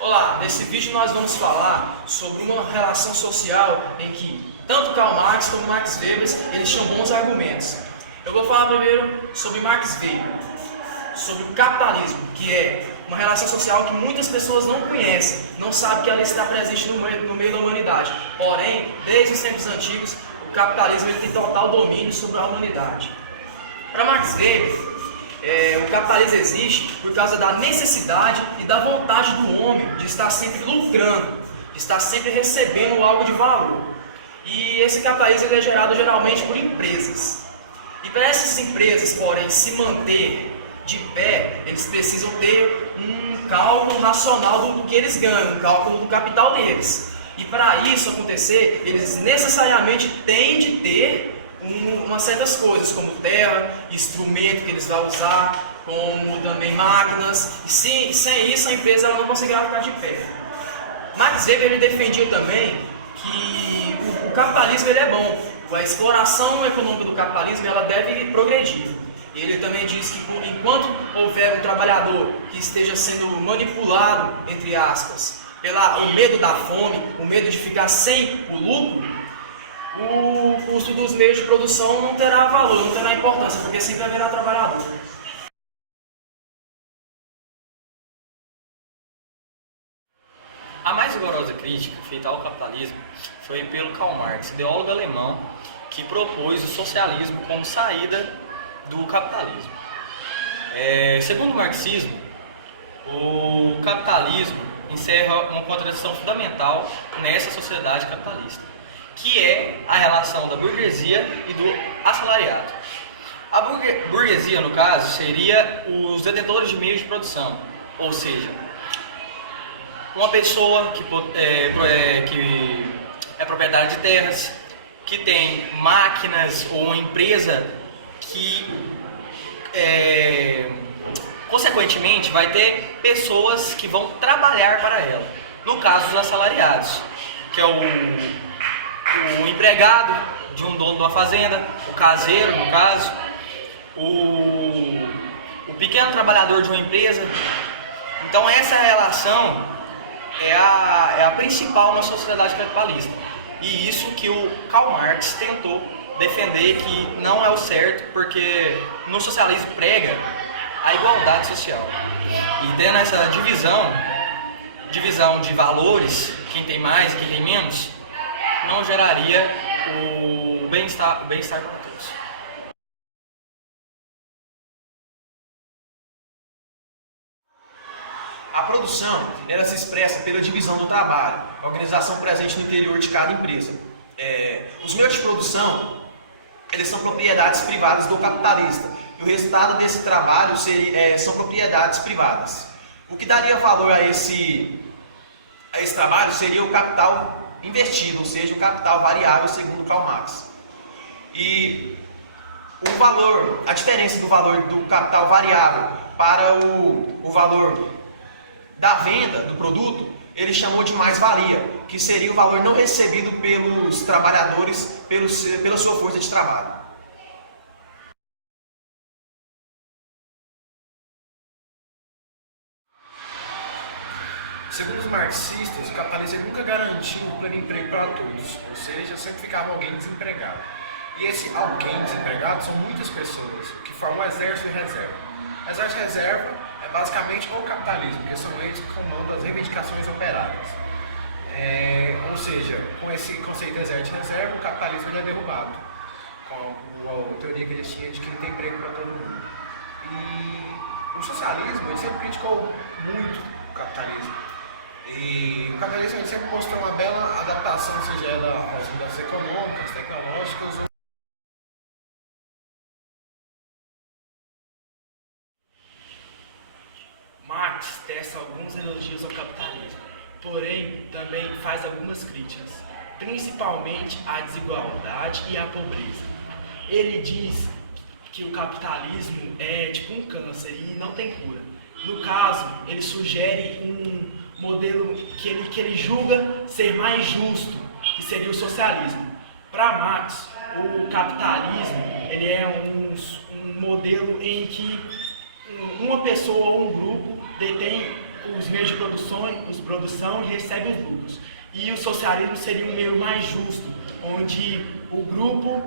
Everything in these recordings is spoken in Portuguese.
Olá, nesse vídeo nós vamos falar sobre uma relação social em que tanto Karl Marx como Max Weber eles tinham bons argumentos. Eu vou falar primeiro sobre Max Weber, sobre o capitalismo, que é uma relação social que muitas pessoas não conhecem, não sabem que ela está presente no meio da humanidade. Porém, desde os tempos antigos, o capitalismo ele tem total domínio sobre a humanidade. Para Max Weber, o capitalismo existe por causa da necessidade e da vontade do homem de estar sempre lucrando, de estar sempre recebendo algo de valor. E esse capitalismo é gerado geralmente por empresas. E para essas empresas, porém, se manter de pé, eles precisam ter um cálculo racional do que eles ganham, um cálculo do capital deles. E para isso acontecer, eles necessariamente têm de ter umas certas coisas, como terra, instrumento que eles vão usar, como também máquinas. E sem isso a empresa ela não conseguirá ficar de pé. Max Weber ele defendia também que o capitalismo ele é bom, a exploração econômica do capitalismo ela deve progredir. Ele também diz que enquanto houver um trabalhador que esteja sendo manipulado, entre aspas, pelo medo da fome, o medo de ficar sem o lucro, o custo dos meios de produção não terá valor, não terá importância, porque sempre haverá trabalhador. A mais rigorosa crítica feita ao capitalismo foi pelo Karl Marx, ideólogo alemão, que propôs o socialismo como saída do capitalismo. Segundo o marxismo, o capitalismo encerra uma contradição fundamental nessa sociedade capitalista, que é a relação da burguesia e do assalariado. A burguesia, no caso, seria os detentores de meios de produção, ou seja, uma pessoa que é proprietária de terras, que tem máquinas ou uma empresa que, consequentemente, vai ter pessoas que vão trabalhar para ela. No caso, os assalariados, que é o empregado de um dono de uma fazenda, o caseiro, no caso, o pequeno trabalhador de uma empresa. Então essa relação é a principal na sociedade capitalista. E isso que o Karl Marx tentou defender, que não é o certo, porque no socialismo prega a igualdade social. E tendo essa divisão de valores, quem tem mais, quem tem menos, não geraria o bem-estar para todos. A produção ela se expressa pela divisão do trabalho, a organização presente no interior de cada empresa. Os meios de produção eles são propriedades privadas do capitalista e o resultado desse trabalho são propriedades privadas. O que daria valor a esse trabalho seria o capital investido, ou seja, o capital variável segundo Karl Marx. E a diferença do valor do capital variável para o valor da venda do produto, ele chamou de mais-valia, que seria o valor não recebido pelos trabalhadores pela sua força de trabalho. Segundo os marxistas, o capitalismo nunca garantiu um pleno emprego para todos, ou seja, sempre ficava alguém desempregado. E esse alguém desempregado são muitas pessoas que formam o exército e reserva. O exército e reserva é basicamente o capitalismo, que são eles que comandam as reivindicações operárias. Ou seja, com esse conceito de exército e reserva, o capitalismo já é derrubado, com a teoria que eles tinham de que não tem emprego para todo mundo. E o socialismo ele sempre criticou muito o capitalismo. E o capitalismo ele sempre mostrou uma bela adaptação, seja ela às mudanças econômicas, tecnológicas. Marx tece alguns elogios ao capitalismo, porém também faz algumas críticas, principalmente à desigualdade e à pobreza. Ele diz que o capitalismo é tipo um câncer e não tem cura. No caso, ele sugere um modelo que ele julga ser mais justo, que seria o socialismo. Para Marx, o capitalismo ele é um modelo em que uma pessoa ou um grupo detém os meios de produção e recebe os lucros. E o socialismo seria um meio mais justo, onde o grupo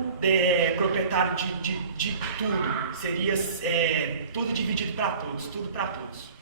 proprietário de tudo seria tudo dividido para todos, tudo para todos.